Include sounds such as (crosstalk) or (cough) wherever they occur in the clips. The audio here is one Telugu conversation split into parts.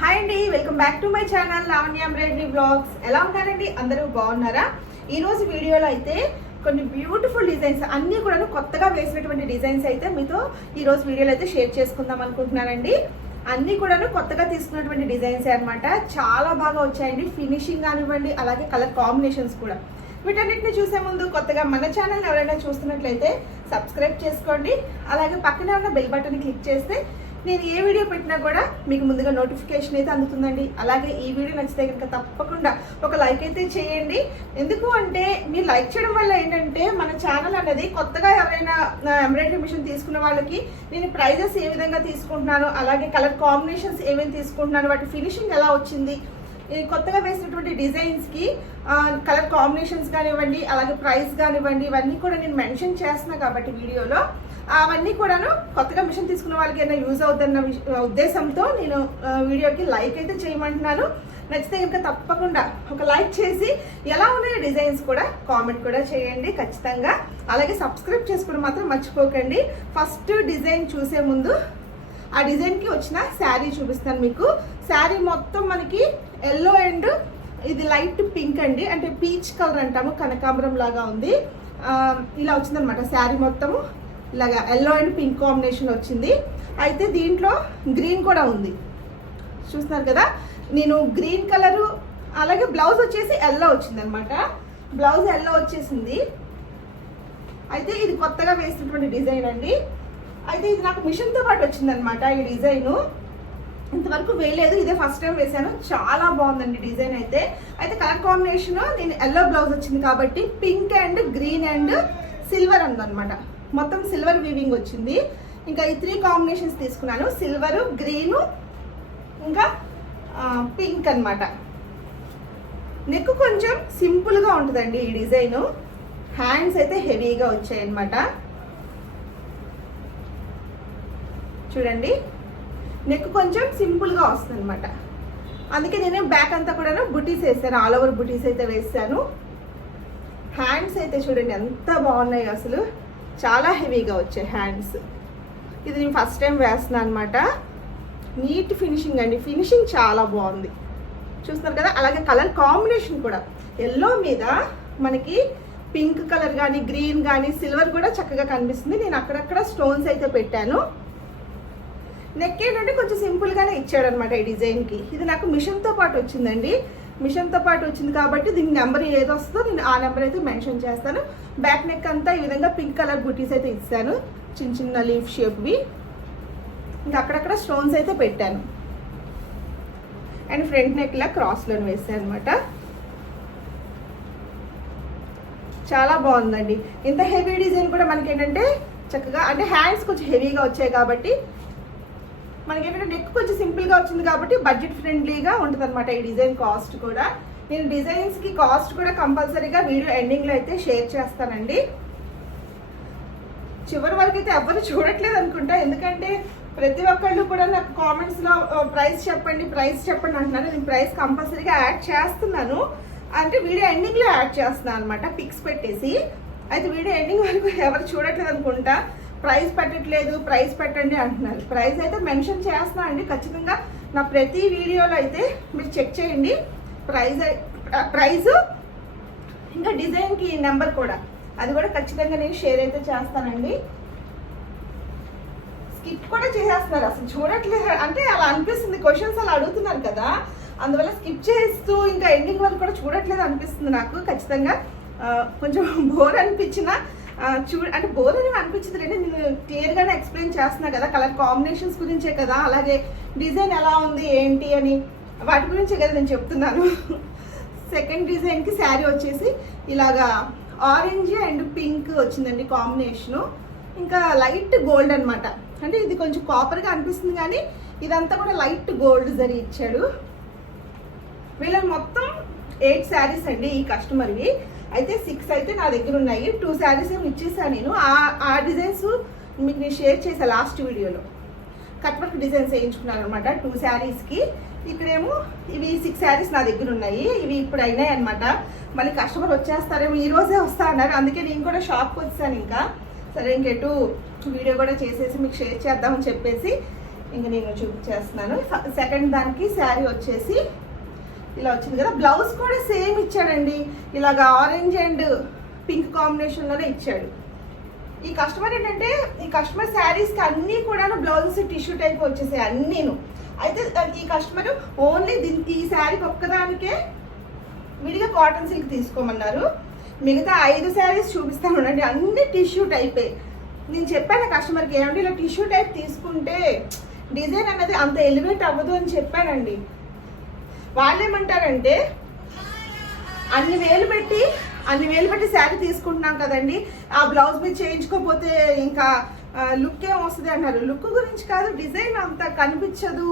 హాయ్ అండి welcome back to my channel Lavanya Reddy blogs ఎలా ఉన్నారండి? అందరూ బాగున్నారా? ఈరోజు వీడియోలో అయితే కొన్ని బ్యూటిఫుల్ డిజైన్స్ అన్నీ కూడా కొత్తగా వేసినటువంటి డిజైన్స్ అయితే మీతో ఈరోజు వీడియోలో అయితే షేర్ చేసుకుందాం అనుకుంటున్నానండి. అన్నీ కూడాను కొత్తగా తీసుకున్నటువంటి డిజైన్స్ అనమాట చాలా బాగా వచ్చాయండి. ఫినిషింగ్ కానివ్వండి అలాగే కలర్ కాంబినేషన్స్ కూడా. వీటన్నిటిని చూసే ముందు కొత్తగా మన ఛానల్ ఎవరైనా చూస్తున్నట్లయితే సబ్స్క్రైబ్ చేసుకోండి. అలాగే పక్కనే ఉన్న బెల్ బటన్ క్లిక్ చేస్తే నేను ఏ వీడియో పెట్టినా కూడా మీకు ముందుగా నోటిఫికేషన్ అయితే అందుతుందండి. అలాగే ఈ వీడియో నచ్చితే కనుక తప్పకుండా ఒక లైక్ అయితే చేయండి. ఎందుకు అంటే మీరు లైక్ చేయడం వల్ల ఏంటంటే మన ఛానల్ అనేది కొత్తగా ఎవరైనా ఎంబ్రాయిడరీ మిషన్ తీసుకున్న వాళ్ళకి నేను ప్రైజెస్ ఏ విధంగా తీసుకుంటున్నాను అలాగే కలర్ కాంబినేషన్స్ ఏమేమి తీసుకుంటున్నాను వాటి ఫినిషింగ్ ఎలా వచ్చింది కొత్తగా వేసినటువంటి డిజైన్స్కి కలర్ కాంబినేషన్స్ కానివ్వండి అలాగే ప్రైస్ కానివ్వండి ఇవన్నీ కూడా నేను మెన్షన్ చేస్తున్నా కాబట్టి వీడియోలో. అవన్నీ కూడాను కొత్తగా మిషన్ తీసుకున్న వాళ్ళకి ఏదైనా యూజ్ అవుతున్న ఉద్దేశంతో నేను వీడియోకి లైక్ అయితే చేయమంటున్నాను. నచ్చితే కనుక తప్పకుండా ఒక లైక్ చేసి ఎలా ఉన్నాయి డిజైన్స్ కూడా కామెంట్ కూడా చేయండి ఖచ్చితంగా. అలాగే సబ్స్క్రైబ్ చేసుకోవడం మాత్రం మర్చిపోకండి. ఫస్ట్ డిజైన్ చూసే ముందు ఆ డిజైన్కి వచ్చిన శారీ చూపిస్తాను మీకు. శారీ మొత్తం మనకి ఎల్లో అండ్ ఇది లైట్ పింక్ అండి. అంటే పీచ్ కలర్ అంటాము కనకాంబరం లాగా ఉంది. ఇలా వచ్చిందనమాట శారీ మొత్తము. ఇలాగా ఎల్లో అండ్ పింక్ కాంబినేషన్ వచ్చింది. అయితే దీంట్లో గ్రీన్ కూడా ఉంది. చూస్తున్నారు కదా? నేను గ్రీన్ కలరు అలాగే బ్లౌజ్ వచ్చేసి ఎల్లో వచ్చింది అనమాట బ్లౌజ్ ఎల్లో వచ్చేసింది. అయితే ఇది కొత్తగా వేసినటువంటి డిజైన్ అండి. అయితే ఇది నాకు మిషన్తో పాటు వచ్చిందనమాట ఈ డిజైను ఇంతవరకు వేయలేదు. ఇదే ఫస్ట్ టైం వేసాను చాలా బాగుందండి డిజైన్ అయితే. అయితే కలర్ కాంబినేషన్ నేను ఎల్లో బ్లౌజ్ వచ్చింది కాబట్టి pink and green and silver ఉందన్నమాట మొత్తం సిల్వర్ వీవింగ్ వచ్చింది. ఇంకా ఈ త్రీ కాంబినేషన్స్ తీసుకున్నాను. సిల్వరు గ్రీను ఇంకా పింక్ అనమాట నెక్ కొంచెం సింపుల్గా ఉంటుందండి ఈ డిజైను హ్యాండ్స్ అయితే హెవీగా వచ్చాయన్నమాట. చూడండి. నెక్ కొంచెం సింపుల్గా వస్తుంది అనమాట అందుకే నేను బ్యాక్ అంతా కూడా బుటీస్ వేసాను. ఆల్ ఓవర్ బుటీస్ అయితే వేసాను. హ్యాండ్స్ అయితే చూడండి ఎంత బాగున్నాయి అసలు. చాలా హెవీగా వచ్చాయి హ్యాండ్స్. ఇది నేను ఫస్ట్ టైం వేస్తున్నాను అనమాట నీట్ ఫినిషింగ్ అండి. ఫినిషింగ్ చాలా బాగుంది. చూస్తున్నారు కదా? అలాగే కలర్ కాంబినేషన్ కూడా. ఎల్లో మీద మనకి పింక్ కలర్ కానీ గ్రీన్ కానీ సిల్వర్ కూడా చక్కగా కనిపిస్తుంది. నేను అక్కడక్కడ స్టోన్స్ అయితే పెట్టాను. నెక్ ఏంటంటే కొంచెం సింపుల్గానే ఇచ్చాడనమాట ఈ డిజైన్కి. ఇది నాకు మిషన్తో పాటు వచ్చిందండి. మిషన్తో పాటు వచ్చింది కాబట్టి దీని నెంబర్ ఏది వస్తుందో నేను ఆ నెంబర్ అయితే మెన్షన్ చేస్తాను. బ్యాక్ నెక్ అంతా ఈ విధంగా పింక్ కలర్ బుటీస్ అయితే ఇస్తాను. చిన్న చిన్న లీఫ్ షేప్వి ఇంకా అక్కడక్కడ స్టోన్స్ అయితే పెట్టాను. అండ్ ఫ్రంట్ నెక్లా క్రాస్లో వేసాను అనమాట చాలా బాగుందండి. ఇంత హెవీ డిజైన్ కూడా మనకి ఏంటంటే చక్కగా అంటే హ్యాండ్స్ కొంచెం హెవీగా వచ్చాయి కాబట్టి మనకి ఏంటంటే నెక్ కొంచెం సింపుల్గా వచ్చింది కాబట్టి బడ్జెట్ ఫ్రెండ్లీగా ఉంటుంది అనమాట ఈ డిజైన్ కాస్ట్ కూడా. నేను డిజైన్స్కి కాస్ట్ కూడా కంపల్సరీగా వీడియో ఎండింగ్లో అయితే షేర్ చేస్తానండి. చివరి వరకు అయితే ఎవరు చూడట్లేదు అనుకుంటా. ఎందుకంటే ప్రతి ఒక్కళ్ళు కూడా నాకు కామెంట్స్లో ప్రైస్ చెప్పండి ప్రైస్ చెప్పండి అంటున్నారు. నేను ప్రైస్ కంపల్సరీగా యాడ్ చేస్తున్నాను. అంటే వీడియో ఎండింగ్లో యాడ్ చేస్తున్నాను అనమాట పిక్స్ పెట్టేసి. అయితే వీడియో ఎండింగ్ వరకు ఎవరు చూడట్లేదు అనుకుంటా. ప్రైస్ పెట్టట్లేదు ప్రైస్ పెట్టండి అంటున్నారు. ప్రైస్ అయితే మెన్షన్ చేస్తున్నా అండి. ఖచ్చితంగా నా ప్రతి వీడియోలో అయితే మీరు చెక్ చేయండి. ప్రైజ్ ప్రైజు ఇంకా డిజైన్కి నెంబర్ కూడా. అది కూడా ఖచ్చితంగా నేను షేర్ అయితే చేస్తానండి. స్కిప్ కూడా చేసేస్తున్నారు. అసలు చూడట్లేదు అంటే అలా అనిపిస్తుంది. క్వశ్చన్స్ అలా అడుగుతున్నారు కదా. అందువల్ల స్కిప్ చేస్తూ ఇంకా ఎండింగ్ వరకు కూడా చూడట్లేదు అనిపిస్తుంది నాకు. ఖచ్చితంగా కొంచెం (laughs) బోర్ అనిపించిన చూ అంటే బోర్ అని అనిపించింది అంటే నేను క్లియర్గానే ఎక్స్ప్లెయిన్ చేస్తున్నా కదా కలర్ కాంబినేషన్స్ గురించే కదా అలాగే డిజైన్ ఎలా ఉంది ఏంటి అని. వాటి గురించే కదా నేను చెప్తున్నాను. సెకండ్ డిజైన్కి శారీ వచ్చేసి ఇలాగా ఆరెంజ్ అండ్ పింక్ వచ్చిందండి కాంబినేషను. ఇంకా లైట్ గోల్డ్ అనమాట అంటే ఇది కొంచెం కాపర్గా అనిపిస్తుంది కానీ ఇదంతా కూడా లైట్ గోల్డ్ జరి ఇచ్చాడు. వీళ్ళని మొత్తం ఎయిట్ శారీస్ అండి ఈ కస్టమర్వి అయితే సిక్స్ అయితే నా దగ్గర ఉన్నాయి. టూ శారీస్ ఏమి ఇచ్చేసాను నేను. ఆ ఆ డిజైన్స్ మీకు నేను షేర్ చేశాను లాస్ట్ వీడియోలో కట్ వర్క్ డిజైన్స్ వేయించుకున్నాను అనమాట టూ శారీస్కి ఇక్కడేమో ఇవి సిక్స్ శారీస్ నా దగ్గర ఉన్నాయి. ఇవి ఇప్పుడు అయినాయి అనమాట మళ్ళీ కస్టమర్ వచ్చేస్తారేమో ఈ రోజే వస్తా అన్నారు. అందుకే నేను కూడా షాప్కి వచ్చాను ఇంకా. సరే ఇంకెటు వీడియో కూడా చేసేసి మీకు షేర్ చేద్దామని చెప్పేసి ఇంక నేను చూపించేస్తున్నాను సెకండ్ దానికి శారీ వచ్చేసి ఇలా వచ్చింది కదా. బ్లౌజ్ కూడా సేమ్ ఇచ్చాడండి. ఇలాగ ఆరెంజ్ అండ్ పింక్ కాంబినేషన్లోనే ఇచ్చాడు. ఈ కస్టమర్ ఏంటంటే ఈ కస్టమర్ శారీస్కి అన్నీ కూడా బ్లౌజెస్ టిష్యూ టైప్ వచ్చేసాయి అన్నీను. అయితే ఈ కస్టమర్ ఓన్లీ దీని ఈ శారీకి ఒక్కదానికే విడిగా కాటన్ సిల్క్ తీసుకోమన్నారు. మిగతా ఐదు శారీస్ చూపిస్తాను ఉండండి అన్ని టిష్యూ టైపే. నేను చెప్పాను కస్టమర్కి ఏమంటే ఇలా టిష్యూ టైప్ తీసుకుంటే డిజైన్ అనేది అంత ఎలివేట్ అవ్వదు అని చెప్పానండి. వాళ్ళు ఏమంటారంటే అన్ని వేలు పెట్టి అన్ని వేలు పెట్టి శారీ తీసుకుంటున్నాం కదండి. ఆ బ్లౌజ్ మీద చేయించుకోకపోతే ఇంకా లుక్ ఏం వస్తుంది అన్నారు లుక్ గురించి కాదు డిజైన్ అంత కనిపించదు.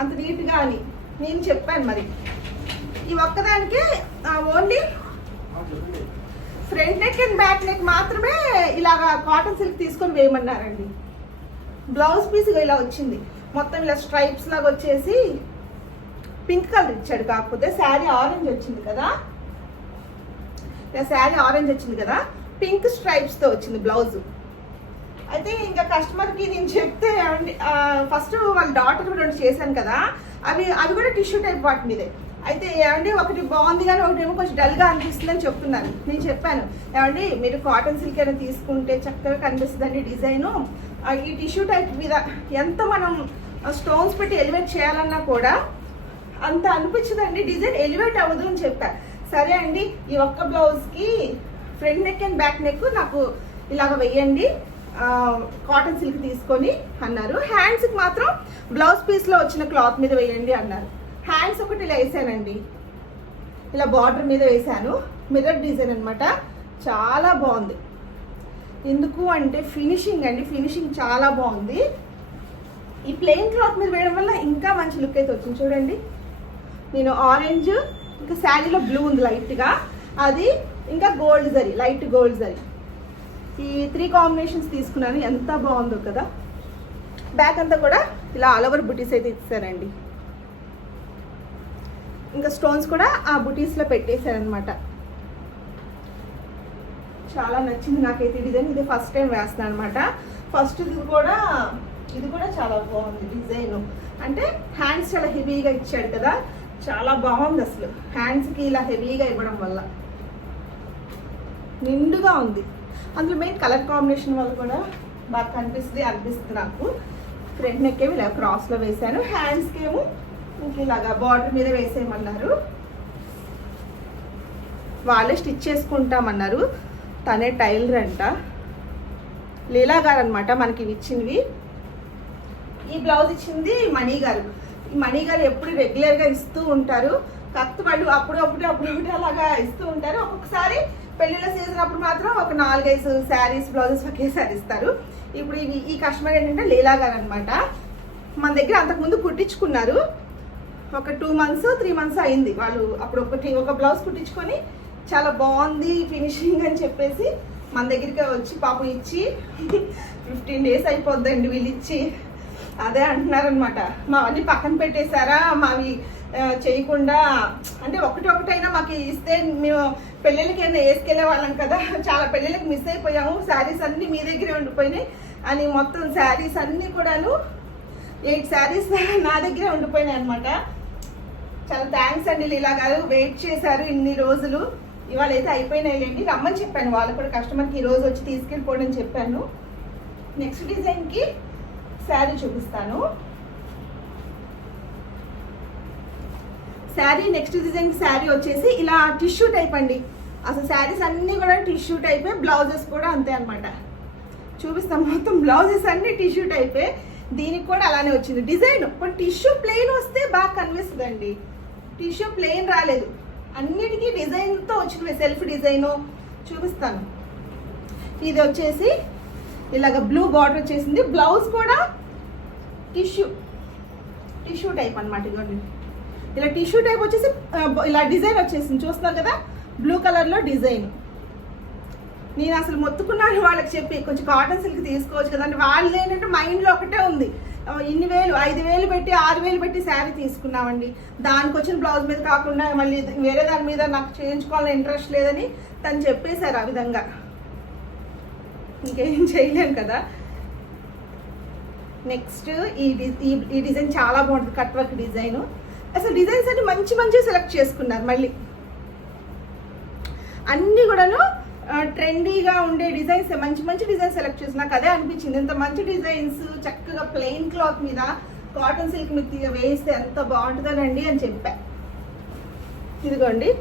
అంత నీట్గా అని నేను చెప్పాను మరి. ఈ ఒక్కదానికే only front neck and back neck మాత్రమే ఇలాగా కాటన్ సిల్క్ తీసుకొని వేయమన్నారండి. బ్లౌజ్ పీస్ ఇలా వచ్చింది. మొత్తం ఇలా స్ట్రైప్స్ లాగా వచ్చేసి పింక్ కలర్ ఇచ్చాడు కాకపోతే శారీ ఆరెంజ్ వచ్చింది కదా. శారీ ఆరెంజ్ వచ్చింది కదా. పింక్ స్ట్రైప్స్తో వచ్చింది బ్లౌజ్. అయితే ఇంకా కస్టమర్కి నేను చెప్తే ఫస్ట్ వాళ్ళ డాటర్ కూడా చేశాను కదా. అవి అవి కూడా టిష్యూ టైప్ వాటి మీదే. అయితే ఏమండి ఒకటి బాగుంది కానీ ఒకటి ఏమో కొంచెం డల్గా అనిపిస్తుంది అని చెప్తున్నాను. నేను చెప్పాను. ఏమండి మీరు కాటన్ సిల్క్ అయినా తీసుకుంటే చక్కగా కనిపిస్తుందండి డిజైను ఈ టిష్యూ టైప్ మీద ఎంత మనం స్టోన్స్ పెట్టి ఎలివేట్ చేయాలన్నా కూడా అంత అనిపించదండి. డిజైన్ ఎలివేట్ అవ్వదు అని చెప్పా. సరే అండి ఈ ఒక్క బ్లౌజ్కి front neck and back neck నాకు ఇలాగ వెయ్యండి. కాటన్ సిల్క్ తీసుకొని అన్నారు. హ్యాండ్స్కి మాత్రం బ్లౌజ్ పీస్లో వచ్చిన క్లాత్ మీద వేయండి అన్నారు. హ్యాండ్స్ ఒకటి ఇలా వేసానండి. ఇలా బార్డర్ మీద వేసాను. మిర్రర్ డిజైన్ అనమాట చాలా బాగుంది. ఎందుకు అంటే ఫినిషింగ్ అండి. ఫినిషింగ్ చాలా బాగుంది. ఈ ప్లెయిన్ క్లాత్ మీద వేయడం వల్ల ఇంకా మంచి లుక్ అయితే వచ్చింది. చూడండి. నేను ఆరెంజ్ ఇంకా శారీలో బ్లూ ఉంది లైట్గా అది ఇంకా gold zari light gold zari ఈ త్రీ కాంబినేషన్స్ తీసుకున్నాను. ఎంత బాగుందో కదా. బ్యాక్ అంతా కూడా ఇలా ఆల్ ఓవర్ బుటీస్ అయితే ఇచ్చారండి. ఇంకా స్టోన్స్ కూడా ఆ బుటీస్లో పెట్టేశారనమాట చాలా నచ్చింది నాకైతే డిజైన్ ఇది ఫస్ట్ టైం వేస్తాను అనమాట ఫస్ట్ ఇది కూడా ఇది కూడా చాలా బాగుంది డిజైన్. అంటే హ్యాండ్స్ చాలా హెవీగా ఇచ్చాడు కదా. చాలా బాగుంది అసలు. హ్యాండ్స్కి ఇలా హెవీగా ఇవ్వడం వల్ల. నిండుగా ఉంది. అందులో మెయిన్ కలర్ కాంబినేషన్ వల్ల కూడా బాగా కనిపిస్తుంది అనిపిస్తుంది నాకు. ఫ్రంట్ నెక్ ఏమి ఇలా క్రాస్లో వేసాను హ్యాండ్స్కి ఏమో ఇంక ఇలాగా బార్డర్ మీద వేసేయమన్నారు. వాళ్ళే స్టిచ్ చేసుకుంటామన్నారు. తనే టైలర్ అంట. లీలా గారు అనమాట మనకి ఇవి ఇచ్చింది ఈ బ్లౌజ్ ఇచ్చింది మణి గారు. మణి గారు ఎప్పుడు రెగ్యులర్గా ఇస్తూ ఉంటారు. కాకపోతే వాళ్ళు అప్పుడు అప్పుడు అప్పుడు ఒకటి అలాగా ఇస్తూ ఉంటారు. ఒక్కొక్కసారి పెళ్ళిళ్ళ సీజన్ అప్పుడు మాత్రం ఒక నాలుగైదు శారీస్ బ్లౌజెస్ ఒకేసారి ఇస్తారు. ఇప్పుడు ఇవి ఈ కస్టమర్ ఏంటంటే లీలా గారు అనమాట మన దగ్గర అంతకుముందు కుట్టించుకున్నారు. ఒక టూ మంత్స్ త్రీ మంత్స్ అయింది. వాళ్ళు అప్పుడు ఒకటి ఒక బ్లౌజ్ కుట్టించుకొని చాలా బాగుంది ఫినిషింగ్ అని చెప్పేసి మన దగ్గరికి వచ్చి పాపం ఇచ్చి (laughs) ఫిఫ్టీన్ డేస్ అయిపోద్దండి వీళ్ళు ఇచ్చి. అదే అంటున్నారనమాట మావన్నీ పక్కన పెట్టేశారా? మావి చేయకుండా అంటే ఒకటి ఒకటైనా మాకు ఇస్తే మేము పెళ్ళిళ్ళకి అయినా వేసుకెళ్ళే వాళ్ళం కదా చాలా పెళ్ళిళ్ళకి మిస్ అయిపోయాము. శారీస్ అన్నీ మీ దగ్గరే ఉండిపోయినాయి. అని మొత్తం శారీస్ అన్నీ కూడాను ఎయిట్ శారీస్ నా దగ్గరే ఉండిపోయినాయి అనమాట చాలా థ్యాంక్స్ అండి లీలా గారు. వెయిట్ చేశారు ఇన్ని రోజులు. ఇవాళ అయితే అయిపోయినాయిలేండి. రమ్మని చెప్పాను. వాళ్ళు కూడా కస్టమర్కి ఈరోజు వచ్చి తీసుకెళ్ళిపోండి అని చెప్పాను. నెక్స్ట్ డిజైన్కి శారీ చూపిస్తాను. శారీ నెక్స్ట్ డిజైన్ శారీ వచ్చేసి ఇలా టిష్యూ టైప్ అండి. అసలు శారీస్ అన్నీ కూడా టిష్యూ టైపే బ్లౌజెస్ కూడా అంతే అనమాట చూపిస్తాం మొత్తం బ్లౌజెస్ అన్ని టిష్యూ టైపే. దీనికి కూడా అలానే వచ్చింది డిజైన్. కొన్ని టిష్యూ ప్లెయిన్ వస్తే బాగా కనిపిస్తుంది అండి టిష్యూ ప్లెయిన్ రాలేదు. అన్నిటికీ డిజైన్తో వచ్చినవి సెల్ఫ్ డిజైను. చూపిస్తాను. ఇది వచ్చేసి ఇలాగ బ్లూ బార్డర్ వచ్చేసింది. బ్లౌజ్ కూడా టిష్యూ టిష్యూ టైప్ అనమాట ఇదిగోండి. ఇలా టిష్యూ టైప్ వచ్చేసి ఇలా డిజైన్ వచ్చేసింది. చూస్తున్నారు కదా? బ్లూ కలర్లో డిజైన్ నేను అసలు మొత్తుకున్నాను వాళ్ళకి చెప్పి. కొంచెం కాటన్ సిల్క్ తీసుకోవచ్చు కదండి వాళ్ళు ఏంటంటే మైండ్లో ఒకటే ఉంది. ఇన్ని వేలు ఐదు వేలు పెట్టి ఆరు వేలు పెట్టి శారీ తీసుకున్నామండి. దానికి వచ్చిన బ్లౌజ్ మీద కాకుండా మళ్ళీ వేరే దాని మీద నాకు చేయించుకోవాలని ఇంట్రెస్ట్ లేదని తను చెప్పేశారు ఆ విధంగా. ఇంకేం చేయలేం కదా. నెక్స్ట్ ఈ ఈ- ఈ డిజైన్ చాలా బాగుంటుంది కట్ వర్క్ డిజైన్. అసలు డిజైన్స్ అన్ని మంచి మంచి సెలెక్ట్ చేసుకున్నారు మళ్ళీ. అన్నీ కూడాను ట్రెండీగా ఉండే డిజైన్స్ మంచి మంచి డిజైన్స్ సెలెక్ట్ చేసి నాకు అదే అనిపించింది. ఇంత మంచి డిజైన్స్ చక్కగా ప్లెయిన్ క్లాత్ మీద కాటన్ సిల్క్ మీద వేస్తే ఎంత బాగుంటుందనండి అని చెప్పా. ఇదిగోండి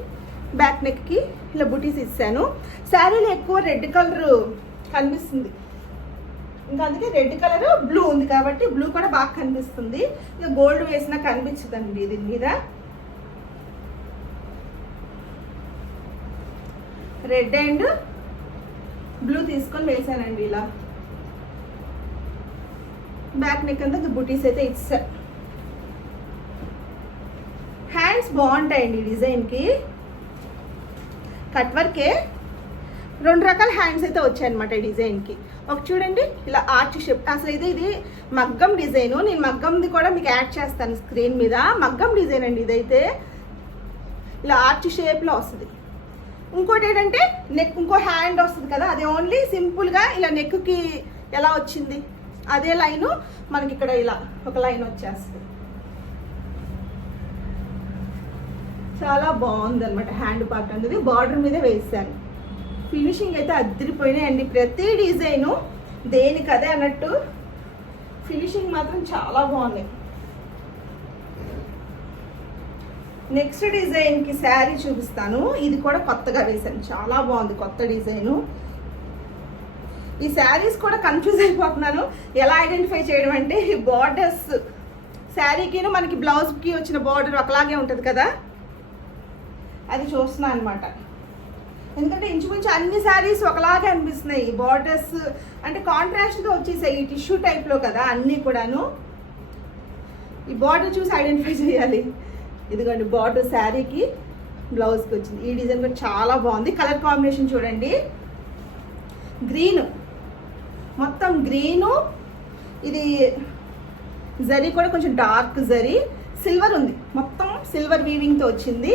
బ్యాక్ నెక్కి ఇలా బుటీస్ ఇచ్చాను. శారీలో ఎక్కువ రెడ్ కలర్ కనిపిస్తుంది. ఇంకా అందుకే రెడ్ కలర్ బ్లూ ఉంది కాబట్టి బ్లూ కూడా బాగా కనిపిస్తుంది. ఇంకా గోల్డ్ వేసినా కనిపించదండి దీని మీద. రెడ్ అండ్ బ్లూ తీసుకొని వేసానండి ఇలా. బ్యాక్ నెక్ అంతా బుటీస్ అయితే ఇచ్చా హ్యాండ్స్ బాగుంటాయండి ఈ డిజైన్కి. కట్ వర్కే రెండు రకాల హ్యాండ్స్ అయితే వచ్చాయి అనమాట ఈ డిజైన్కి. ఒక చూడండి ఇలా ఆర్చ్ షేప్ అసలు ఇది ఇది మగ్గం డిజైన్ నేను మగ్గంది కూడా మీకు యాడ్ చేస్తాను స్క్రీన్ మీద. మగ్గం డిజైన్ అండి ఇదైతే. ఇలా ఆర్చ్ షేప్లో వస్తుంది. ఇంకోటి ఏంటంటే నెక్ ఇంకో హ్యాండ్ వస్తుంది కదా అది ఓన్లీ సింపుల్గా ఇలా నెక్కి ఎలా వచ్చింది? అదే లైను మనకి ఇక్కడ ఇలా ఒక లైన్ వచ్చేస్తుంది. చాలా బాగుంది అనమాట హ్యాండ్ పార్ట్ అనేది బార్డర్ మీద వేసాను. ఫినిషింగ్ అయితే అద్దరిపోయినాయండి. ప్రతి డిజైను దేనికి అదే అన్నట్టు ఫినిషింగ్ మాత్రం చాలా బాగుంది. నెక్స్ట్ డిజైన్కి శారీ చూపిస్తాను. ఇది కూడా కొత్తగా వేశాను. చాలా బాగుంది కొత్త డిజైను. ఈ శారీస్ కూడా కన్ఫ్యూజ్ అయిపోతున్నాను. ఎలా ఐడెంటిఫై చేయడం అంటే ఈ బార్డర్స్ శారీకిను మనకి బ్లౌజ్కి వచ్చిన బార్డర్ ఒకలాగే ఉంటుంది కదా? అది చూస్తున్నాను అనమాట ఎందుకంటే ఇంచుమించు అన్ని శారీస్ ఒకలాగే అనిపిస్తున్నాయి. బార్డర్స్ అంటే కాంట్రాస్ట్గా వచ్చేసాయి ఈ టిష్యూ టైప్లో కదా అన్నీ కూడాను. ఈ బార్డర్ చూసి ఐడెంటిఫై చేయాలి. ఇదిగోండి బార్డర్ శారీకి బ్లౌజ్కి వచ్చింది. ఈ డిజైన్ కూడా చాలా బాగుంది. కలర్ కాంబినేషన్ చూడండి. గ్రీన్ మొత్తం గ్రీను ఇది జరీ కూడా కొంచెం డార్క్ జరీ. సిల్వర్ ఉంది. మొత్తం సిల్వర్ వీవింగ్తో వచ్చింది.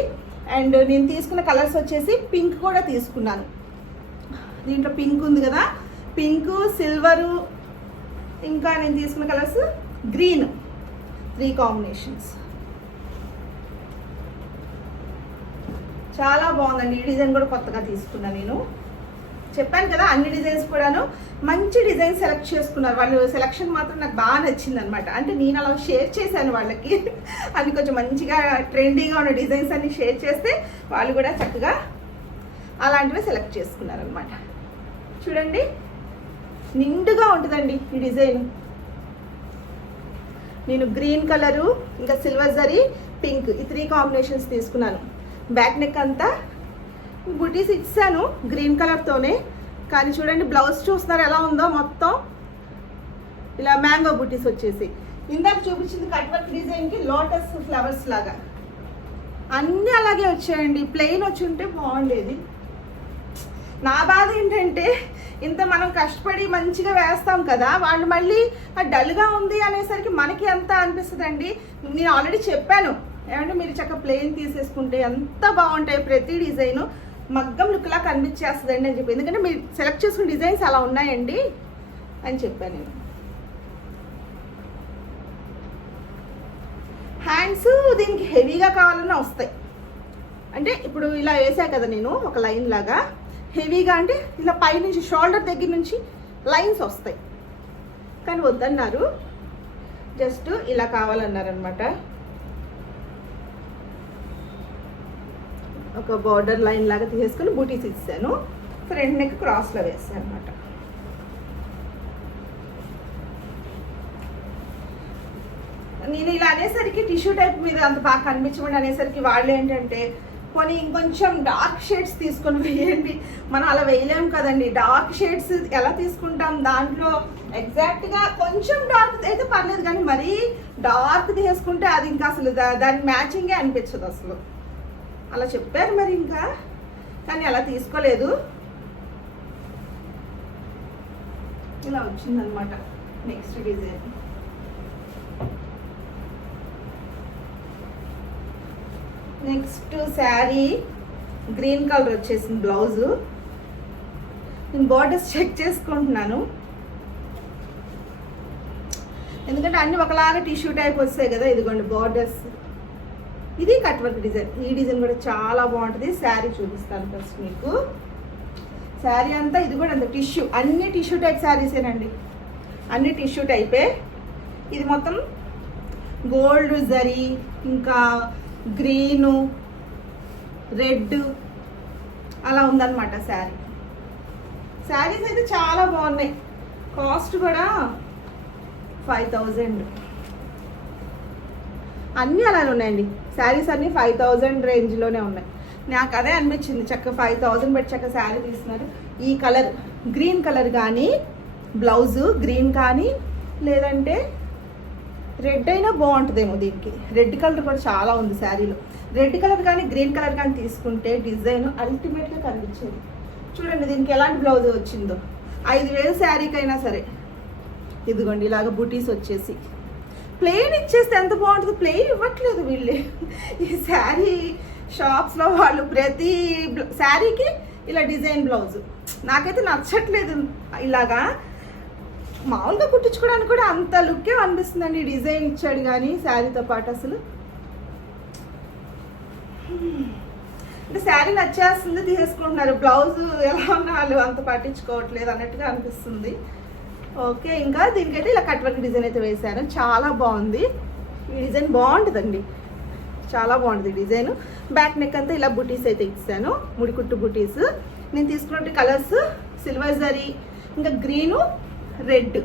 అండ్ నేను తీసుకున్న కలర్స్ వచ్చేసి పింక్ కూడా తీసుకున్నాను. దీంట్లో పింక్ ఉంది కదా? పింక్ సిల్వరు ఇంకా నేను తీసుకున్న కలర్స్ గ్రీన్. Three combinations. చాలా బాగుందండి. ఈ డిజైన్ కూడా కొత్తగా తీసుకున్నాను నేను. చెప్పాను కదా అన్ని డిజైన్స్ కూడాను మంచి డిజైన్ సెలెక్ట్ చేసుకున్నారు. వాళ్ళు సెలెక్షన్ మాత్రం నాకు బాగా నచ్చింది అనమాట అంటే నేను అలా షేర్ చేశాను వాళ్ళకి. (laughs) అది కొంచెం మంచిగా ట్రెండీగా ఉన్న డిజైన్స్ అన్ని షేర్ చేస్తే వాళ్ళు కూడా చక్కగా అలాంటివి సెలెక్ట్ చేసుకున్నారు అనమాట చూడండి నిండుగా ఉంటుందండి ఈ డిజైన్ నేను గ్రీన్ కలరు ఇంకా సిల్వర్ జరీ పింక్ ఈ త్రీ కాంబినేషన్స్ తీసుకున్నాను. బ్యాక్ నెక్ అంతా బుటీస్ ఇచ్చాను గ్రీన్ కలర్తోనే కానీ చూడండి బ్లౌజ్ చూస్తున్నారు ఎలా ఉందో మొత్తం. ఇలా మ్యాంగో బుటీస్ వచ్చేసి. ఇందాక చూపించింది కట్ వర్క్ డిజైన్కి లోటస్ ఫ్లవర్స్ లాగా. అన్నీ అలాగే వచ్చాయండి. ప్లెయిన్ వచ్చి ఉంటే బాగుండేది. నా బాధ ఏంటంటే ఇంత మనం కష్టపడి మంచిగా వేస్తాం కదా వాళ్ళు మళ్ళీ "ఆ, డల్గా ఉంది అనేసరికి మనకి ఎంత అనిపిస్తుందండి? నేను ఆల్రెడీ చెప్పాను. ఏమంటే మీరు చక్కగా ప్లెయిన్ తీసేసుకుంటే ఎంత బాగుంటాయి ప్రతి డిజైన్ మగ్గం లుక్లా కనిపించేస్తుందండి అని చెప్పి. ఎందుకంటే మీరు సెలెక్ట్ చేసుకున్న డిజైన్స్ అలా ఉన్నాయండి అని చెప్పాను నేను. హ్యాండ్స్ దీనికి హెవీగా కావాలన్నా వస్తాయి. అంటే ఇప్పుడు ఇలా వేసా కదా నేను ఒక లైన్ లాగా. హెవీగా అంటే ఇలా పైనుంచి షోల్డర్ దగ్గర నుంచి లైన్స్ వస్తాయి. కానీ వద్దన్నారు. జస్ట్ ఇలా కావాలన్నారనమాట ఒక బార్డర్ లైన్ లాగా తీసేసుకొని బూటీస్ ఇచ్చాను. ఫ్రంట్ నెక్ క్రాస్లో వేస్తాను అనమాట నేను ఇలా అనేసరికి టిష్యూ టైప్ మీద అంత బాగా కనిపించమని అనేసరికి వాళ్ళు ఏంటంటే కొన్ని ఇంకొంచెం డార్క్ షేడ్స్ తీసుకొని వేయండి. మనం అలా వేయలేము కదండి. డార్క్ షేడ్స్ ఎలా తీసుకుంటాం? దాంట్లో ఎగ్జాక్ట్గా కొంచెం డార్క్ అయితే పర్లేదు కానీ మరీ డార్క్ తీసుకుంటే అది ఇంకా అసలు దాని మ్యాచింగే అనిపించదు అసలు. అలా చెప్పారు మరి ఇంకా. కానీ అలా తీసుకోలేదు. ఇలా వచ్చిందనమాట next design next sari green colour వచ్చేసింది బ్లౌజు నేను బార్డర్స్ చెక్ చేసుకుంటున్నాను. ఎందుకంటే అన్ని ఒకలాగా టిష్యూ టైప్ వస్తాయి కదా ఇదిగోండి బార్డర్స్ ఇది కట్ వర్క్ డిజైన్. ఈ డిజైన్ కూడా చాలా బాగుంటుంది. శారీ చూపిస్తాను ఫస్ట్ మీకు. శారీ అంతా ఇది కూడా అంత టిష్యూ. అన్ని టిష్యూ టైప్ శారీసేనండి అన్ని టిష్యూ టైపే. ఇది మొత్తం గోల్డ్ జరీ ఇంకా గ్రీను రెడ్ అలా ఉందన్నమాట శారీ. శారీస్ అయితే చాలా బాగున్నాయి. కాస్ట్ కూడా ఫైవ్ థౌజండ్. అన్నీ అలానే ఉన్నాయండి. శారీస్ అన్నీ ఫైవ్ థౌజండ్ రేంజ్లోనే ఉన్నాయి. నాకు అదే అనిపించింది చక్క ఫైవ్ థౌజండ్ పెట్టి చక్క శారీ తీస్తున్నారు. ఈ కలర్ గ్రీన్ కలర్ కానీ బ్లౌజు గ్రీన్ కానీ లేదంటే రెడ్ అయినా బాగుంటుందేమో దీనికి. రెడ్ కలర్ కూడా చాలా ఉంది శారీలో. రెడ్ కలర్ కానీ గ్రీన్ కలర్ కానీ తీసుకుంటే డిజైన్ అల్టిమేట్గా కనిపించేది. చూడండి దీనికి ఎలాంటి బ్లౌజ్ వచ్చిందో. ఐదు వేలు శారీకైనా సరే. ఇదిగోండి ఇలాగ బుటీస్ వచ్చేసి. ప్లెయిన్ ఇచ్చేస్తే ఎంత బాగుంటుంది ప్లెయిన్ ఇవ్వట్లేదు వీళ్ళే. ఈ శారీ షాప్స్లో వాళ్ళు ప్రతి శారీకి ఇలా డిజైన్ బ్లౌజ్. నాకైతే నచ్చట్లేదు ఇలాగా. మామూలుగా కుట్టించుకోవడానికి కూడా అంత లుక్కే అనిపిస్తుందండి ఈ డిజైన్ ఇచ్చాడు కానీ శారీతో పాటు అసలు. అంటే శారీ నచ్చేస్తుంది తీసేసుకుంటున్నారు. బ్లౌజ్ ఎలా ఉన్నా వాళ్ళు అంత పట్టించుకోవట్లేదు అన్నట్టుగా అనిపిస్తుంది. ఓకే ఇంకా దీనికైతే ఇలా కట్ వర్క్ డిజైన్ అయితే వేశాను. చాలా బాగుంది. ఈ డిజైన్ బాగుంటుందండి. చాలా బాగుంటుంది డిజైన్. బ్యాక్ నెక్ అంతా ఇలా బుటీస్ అయితే ఇచ్చాను. ముడికుట్టు బుటీస్. నేను తీసుకున్నట్టు కలర్స్ సిల్వర్ జరీ ఇంకా గ్రీను రెడ్.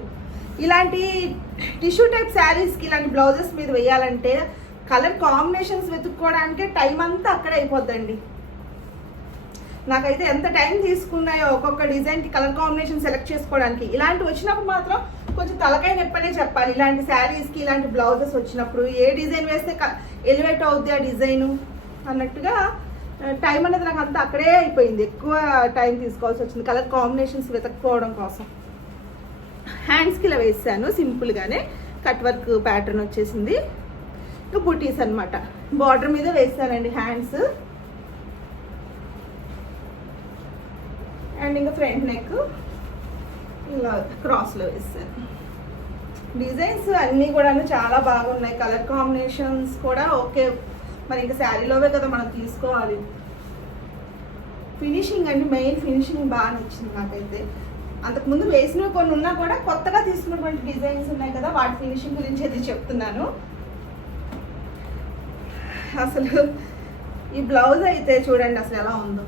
ఇలాంటి టిష్యూ టైప్ శారీస్కి ఇలాంటి బ్లౌజెస్ మీద వేయాలంటే కలర్ కాంబినేషన్స్ వెతుక్కోవడానికే టైం అంతా అక్కడే అయిపోద్దండి. నాకైతే ఎంత టైం తీసుకున్నాయో ఒక్కొక్క డిజైన్కి కలర్ కాంబినేషన్ సెలెక్ట్ చేసుకోవడానికి. ఇలాంటి వచ్చినప్పుడు మాత్రం కొంచెం తలకాయ నొప్పనే చెప్పాలి. ఇలాంటి శారీస్కి ఇలాంటి బ్లౌజెస్ వచ్చినప్పుడు ఏ డిజైన్ వేస్తే ఎలివేట్ అవుద్ది ఆ డిజైను? అన్నట్టుగా టైం అనేది నాకు అంతా అక్కడే అయిపోయింది. ఎక్కువ టైం తీసుకోవాల్సి వచ్చింది. కలర్ కాంబినేషన్స్ వెతకపోవడం కోసం. హ్యాండ్స్కి ఇలా వేసాను సింపుల్గానే. కట్ వర్క్ ప్యాటర్న్ వచ్చేసింది. ఇంకా బుటీస్ అనమాట బార్డర్ మీద వేసానండి హ్యాండ్స్. అండ్ ఇంకా ఫ్రంట్ నెక్ ఇలా క్రాస్లో వేసాను డిజైన్స్ అన్నీ కూడా చాలా బాగున్నాయి. కలర్ కాంబినేషన్స్ కూడా ఓకే. మరి ఇంకా శారీలోవే కదా మనం తీసుకోవాలి. ఫినిషింగ్ అండి మెయిన్ ఫినిషింగ్ బాగా నచ్చింది నాకైతే. అంతకుముందు వేసినవి కొన్ని ఉన్నా కూడా కొత్తగా తీసుకున్నటువంటి డిజైన్స్ ఉన్నాయి కదా వాటి ఫినిషింగ్ గురించి అయితే చెప్తున్నాను. అసలు ఈ బ్లౌజ్ అయితే చూడండి అసలు ఎలా ఉందో.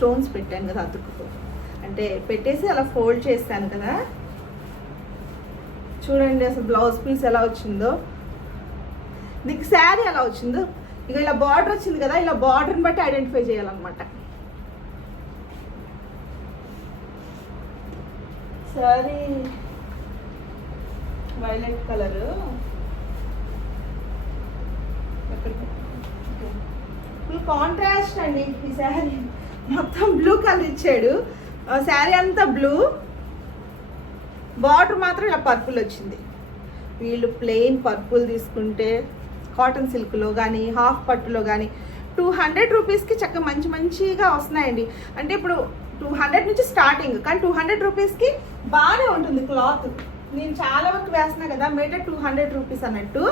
స్టోన్స్ పెట్టాను కదా అతుక్కుతో అంటే పెట్టేసి అలా ఫోల్డ్ చేస్తాను కదా. చూడండి అసలు బ్లౌజ్ పీస్ ఎలా వచ్చిందో. దీనికి శారీ ఎలా వచ్చిందో? ఇక ఇలా బార్డర్ వచ్చింది కదా ఇలా బార్డర్ని బట్టి ఐడెంటిఫై చేయాలన్నమాట. Sari violet colour full contrast అండి ఈ శారీ మొత్తం బ్లూ కలర్ ఇచ్చాడు. శారీ అంతా బ్లూ బార్డర్ మాత్రం ఇలా పర్పుల్ వచ్చింది. వీళ్ళు ప్లెయిన్ పర్పుల్ తీసుకుంటే కాటన్ సిల్క్లో కానీ హాఫ్ పట్టులో కానీ టూ హండ్రెడ్ రూపీస్కి చక్క మంచి మంచిగా వస్తున్నాయండి. అంటే ఇప్పుడు టూ హండ్రెడ్ నుంచి స్టార్టింగ్ కానీ టూ హండ్రెడ్ రూపీస్కి బాగానే ఉంటుంది క్లాత్ నేను చాలా వరకు వేస్తున్నా కదా మీటర్ టూ హండ్రెడ్ రూపీస్ అన్నట్టు.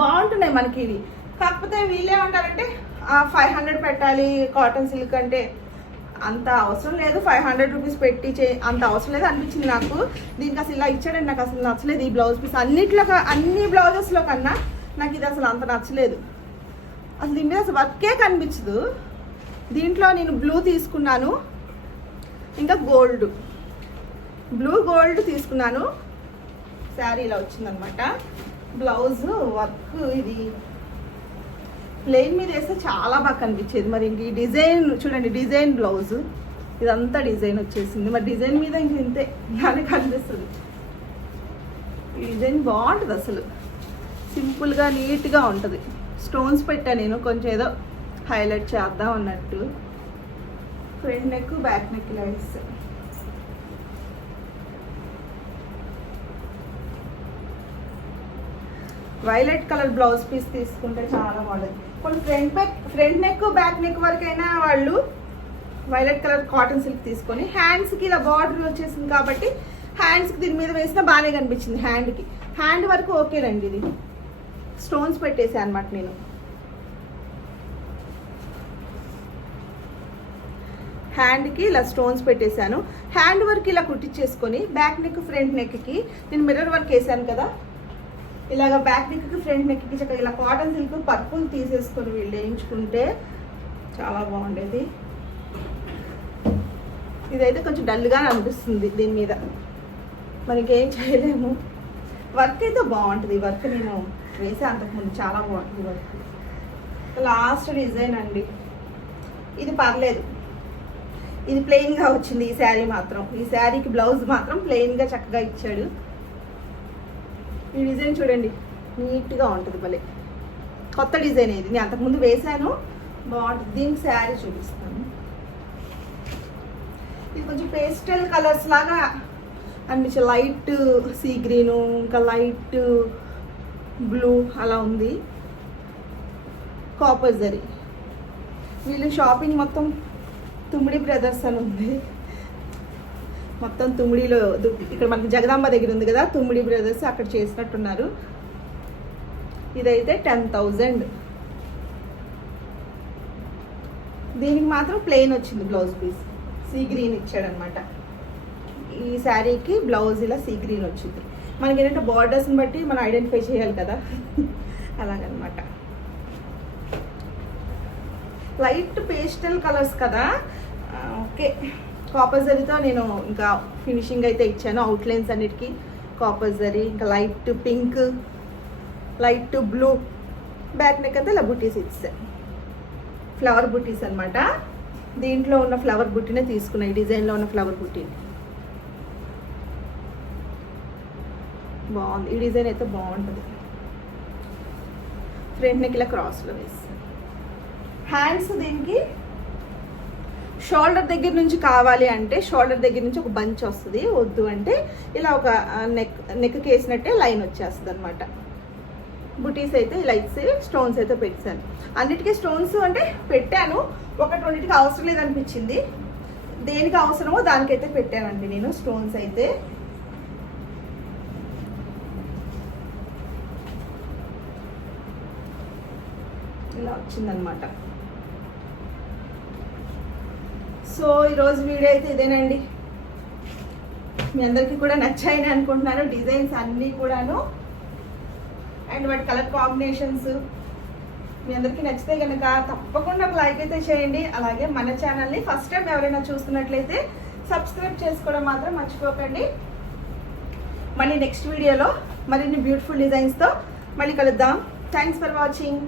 బాగుంటున్నాయి మనకి ఇవి. కాకపోతే వీళ్ళేమంటారంటే ఫైవ్ హండ్రెడ్ పెట్టాలి కాటన్ సిల్క్ అంటే అంత అవసరం లేదు. ఫైవ్ హండ్రెడ్ రూపీస్ పెట్టి చే అంత అవసరం లేదు అనిపించింది నాకు. దీనికి అసలు ఇలా ఇచ్చాడండి నాకు అసలు నచ్చలేదు ఈ బ్లౌజ్ పీస్ అన్నిట్లో అన్ని బ్లౌజెస్లో కన్నా నాకు ఇది అసలు అంత నచ్చలేదు. అసలు దీని మీద అసలు వర్కే కనిపించదు. దీంట్లో నేను బ్లూ తీసుకున్నాను. ఇంకా గోల్డ్ బ్లూ గోల్డ్ తీసుకున్నాను. శారీ ఇలా వచ్చిందనమాట. బ్లౌజ్ వర్క్ ఇది ప్లెయిన్ మీద వేస్తే చాలా బాగా కనిపించేది. మరి ఇంక ఈ డిజైన్ చూడండి డిజైన్ బ్లౌజ్. ఇదంతా డిజైన్ వచ్చేసింది. మరి డిజైన్ మీద ఇంక ఇంతే ఇలానే కనిపిస్తుంది. ఈ డిజైన్ బాగుంటుంది అసలు. సింపుల్గా నీట్గా ఉంటుంది. స్టోన్స్ పెట్టా నేను కొంచెం ఏదో హైలైట్ చేద్దాం అన్నట్టు. ఫ్రంట్ నెక్ బ్యాక్ నెక్ ఇలా వైలెట్ కలర్ బ్లౌజ్ పీస్ తీసుకుంటే చాలా బాగుంటుంది కొన్ని front back front neck back neck వరకైనా వాళ్ళు వైలెట్ కలర్ కాటన్ సిల్క్ తీసుకొని హ్యాండ్స్కి ఇలా బార్డర్ వచ్చేసింది కాబట్టి హ్యాండ్స్కి దీని మీద వేసినా బాగానే కనిపించింది హ్యాండ్కి హ్యాండ్ వరకు ఓకేనండి ఇది. స్టోన్స్ పెట్టేసాను అనమాట నేను. హ్యాండ్కి ఇలా స్టోన్స్ పెట్టేశాను హ్యాండ్ వర్క్ ఇలా కుట్టించేసుకొని బ్యాక్ నెక్ ఫ్రంట్ నెక్కి నేను మిర్రర్ వర్క్ వేసాను కదా. ఇలాగ బ్యాక్ నెక్కి ఫ్రంట్ నెక్కి చక్కగా ఇలా కాటన్ సిల్క్ పర్పుల్ తీసేసుకొని వీళ్ళు వేయించుకుంటే చాలా బాగుండేది. ఇదైతే కొంచెం డల్గా అనిపిస్తుంది దీని మీద. మనకి ఏం చేయలేము. వర్క్ అయితే బాగుంటుంది. వర్క్ నేను వేసే అంతకుముందు చాలా బాగుంటుంది వర్క్ లాస్ట్ డిజైన్ అండి. ఇది పర్లేదు. ఇది ప్లెయిన్గా వచ్చింది ఈ శారీ మాత్రం. ఈ శారీకి బ్లౌజ్ మాత్రం ప్లెయిన్గా చక్కగా ఇచ్చాడు. ఈ డిజైన్ చూడండి. నీట్గా ఉంటుంది భలే. కొత్త డిజైన్ ఇది. నేను అంతకుముందు వేశాను. బాగుంటుంది. దీనికి శారీ చూపిస్తాను. ఇది కొంచెం పేస్టల్ కలర్స్ లాగా అనిపించే లైట్ సీ గ్రీను ఇంకా లైట్ బ్లూ అలా ఉంది. కాపర్ జరీ. వీళ్ళు షాపింగ్ మొత్తం తుమ్మిడి బ్రదర్స్ అని ఉంది. మొత్తం తుమ్మిడిలో ఇక్కడ మనకి జగదాంబ దగ్గర ఉంది కదా తుమ్మిడి బ్రదర్స్ అక్కడ చేసినట్టున్నారు. ఇదైతే టెన్ థౌజండ్. దీనికి మాత్రం ప్లెయిన్ వచ్చింది బ్లౌజ్ పీస్. సీ గ్రీన్ ఇచ్చాడనమాట. ఈ శారీకి బ్లౌజ్ ఇలా సీ గ్రీన్ వచ్చింది. మనకి ఏంటంటే బార్డర్స్ని బట్టి మనం ఐడెంటిఫై చేయాలి కదా. (laughs) అలాగనమాట. లైట్ పేస్టల్ కలర్స్ కదా? ఓకే. కాపర్ జరీతో నేను ఇంకా ఫినిషింగ్ అయితే ఇచ్చాను అవుట్లైన్స్ అన్నిటికీ. కాపర్ జరీ ఇంకా light pink light blue back neck అయితే ఇలా బుటీస్ ఇచ్చాను. ఫ్లవర్ బుటీస్ అనమాట దీంట్లో ఉన్న ఫ్లవర్ బుట్టినే తీసుకున్నాయి డిజైన్లో ఉన్న ఫ్లవర్ బుట్టిని. బాగుంది. ఈ డిజైన్ అయితే బాగుంటుంది. ఫ్రంట్ నెక్ ఇలా క్రాస్లో వేస్తాను. హ్యాండ్స్ దీనికి షోల్డర్ దగ్గర నుంచి కావాలి అంటే షోల్డర్ దగ్గర నుంచి ఒక బంచ్ వస్తుంది వద్దు అంటే ఇలా ఒక నెక్ నెక్కి వేసినట్టే లైన్ వచ్చేస్తుంది అనమాట బుటీస్ అయితే ఇలా ఇచ్చి స్టోన్స్ అయితే పెట్టాను. అన్నిటికీ స్టోన్స్ అంటే పెట్టాను. ఒకటి రెండింటికి అవసరం లేదనిపించింది. దేనికి అవసరమో దానికైతే పెట్టానండి నేను స్టోన్స్ అయితే. ఇలా వచ్చిందనమాట సో ఈరోజు వీడియో అయితే ఇదేనండి. మీ అందరికీ కూడా నచ్చాయని అనుకుంటున్నాను. డిజైన్స్ అన్నీ కూడాను. అండ్ వాటి కలర్ కాంబినేషన్స్ మీ అందరికీ నచ్చితే కనుక తప్పకుండా ఒక లైక్ అయితే చేయండి. అలాగే మన ఛానల్ని ఫస్ట్ టైం ఎవరైనా చూస్తున్నట్లయితే సబ్స్క్రైబ్ చేసుకోవడం మాత్రం మర్చిపోకండి. మళ్ళీ నెక్స్ట్ వీడియోలో మరిన్ని బ్యూటిఫుల్ డిజైన్స్తో మళ్ళీ కలుద్దాం. Thanks for watching